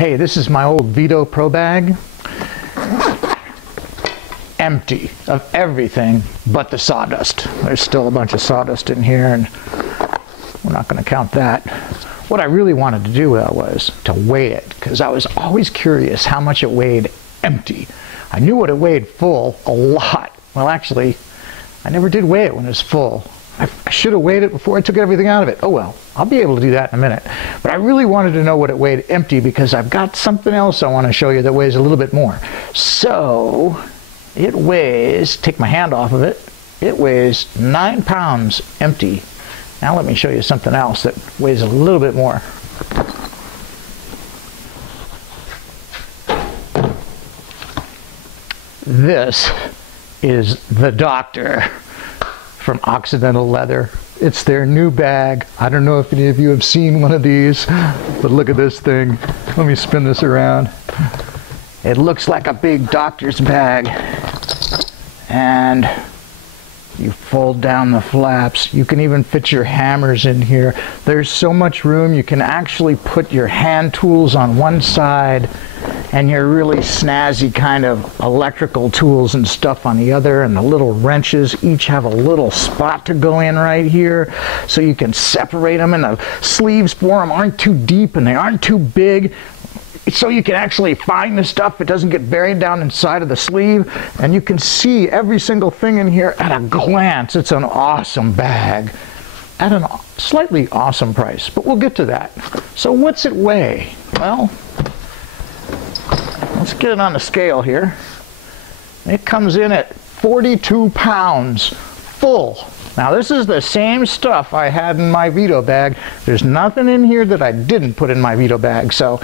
Hey, this is my old Vito Pro bag. Empty of everything but the sawdust. There's still a bunch of sawdust in here, and we're not going to count that. What I really wanted to do was to weigh it, because I was always curious how much it weighed empty. I knew what it weighed full, a lot. Well, actually, I never did weigh it when it was full. I should have weighed it before I took everything out of it. Oh well, I'll be able to do that in a minute. But I really wanted to know what it weighed empty, because I've got something else I want to show you that weighs a little bit more. So, it weighs, take my hand off of it, it weighs 9 pounds empty. Now let me show you something else that weighs a little bit more. This is the Doctor from Occidental Leather. It's their new bag. I don't know if any of you have seen one of these, but look at this thing. Let me spin this around. It looks like a big doctor's bag, and you fold down the flaps. You can even fit your hammers in here. There's so much room. You can actually put your hand tools on one side and your really snazzy kind of electrical tools and stuff on the other, and the little wrenches each have a little spot to go in right here, so you can separate them, and the sleeves for them aren't too deep and they aren't too big, so you can actually find the stuff. It doesn't get buried down inside of the sleeve, and you can see every single thing in here at a glance. It's an awesome bag at a slightly awesome price, but we'll get to that. So what's it weigh? Well, let's get it on the scale here. It comes in at 42 pounds full. Now this is the same stuff I had in my Vito bag. There's nothing in here that I didn't put in my Vito bag. So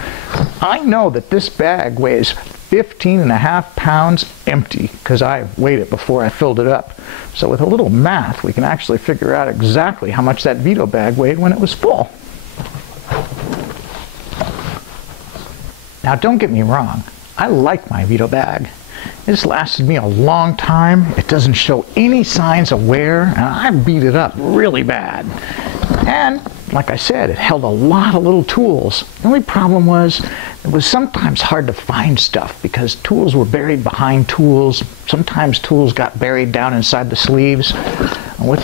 I know that this bag weighs 15.5 pounds empty, because I weighed it before I filled it up. So with a little math, we can actually figure out exactly how much that Vito bag weighed when it was full. Now don't get me wrong, I like my Vito bag. It's lasted me a long time. It doesn't show any signs of wear, and I beat it up really bad. And like I said, it held a lot of little tools. The only problem was it was sometimes hard to find stuff, because tools were buried behind tools. Sometimes tools got buried down inside the sleeves. And with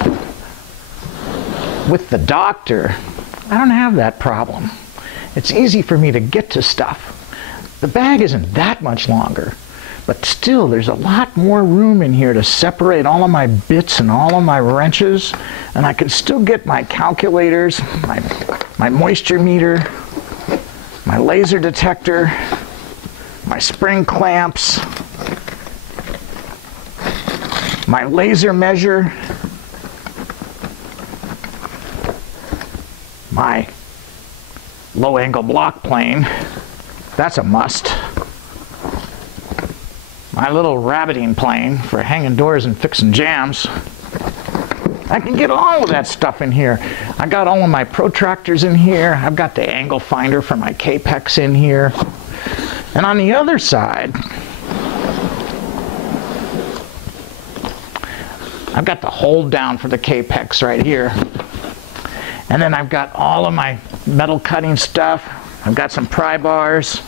the Doctor, I don't have that problem. It's easy for me to get to stuff. The bag isn't that much longer, but still there's a lot more room in here to separate all of my bits and all of my wrenches, and I can still get my calculators, my moisture meter, my laser detector, my spring clamps, my laser measure, my low angle block plane. That's a must. My little rabbiting plane for hanging doors and fixing jams. I can get all of that stuff in here. I got all of my protractors in here. I've got the angle finder for my Capex in here. And on the other side, I've got the hold down for the Capex right here. And then I've got all of my metal cutting stuff. I've got some pry bars,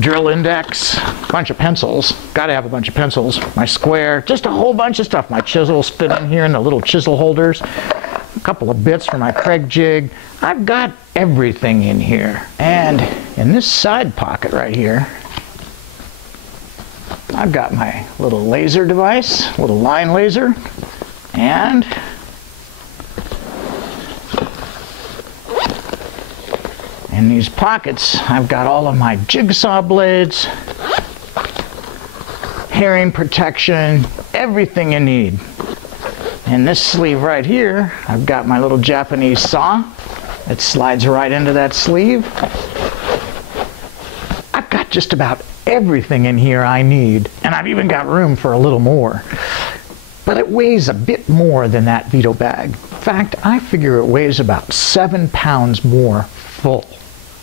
drill index, a bunch of pencils. Got to have a bunch of pencils. My square, just a whole bunch of stuff. My chisels fit in here in the little chisel holders. A couple of bits for my Craig jig. I've got everything in here. And in this side pocket right here, I've got my little laser device, little line laser, and in these pockets, I've got all of my jigsaw blades, herring protection, everything you need. In this sleeve right here, I've got my little Japanese saw. It slides right into that sleeve. I've got just about everything in here I need, and I've even got room for a little more. But it weighs a bit more than that Vito bag. In fact, I figure it weighs about 7 pounds more full,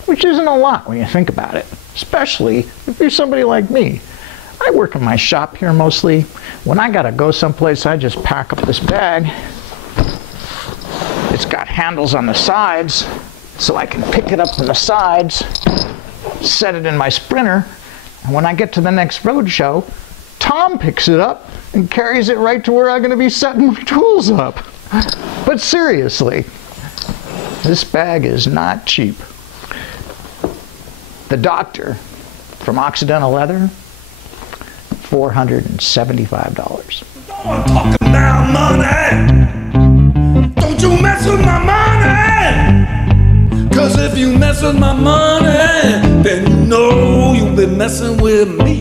which isn't a lot when you think about it, especially if you're somebody like me. I work in my shop here mostly. When I gotta go someplace, I just pack up this bag. It's got handles on the sides, so I can pick it up from the sides set it in my Sprinter, and when I get to the next road show, Tom picks it up and carries it right to where I'm going to be setting my tools up. But seriously, this bag is not cheap. The Doctor from Occidental Leather, $475. I'm talking about money. Don't you mess with my money. Cause if you mess with my money, then you know you've been messing with me.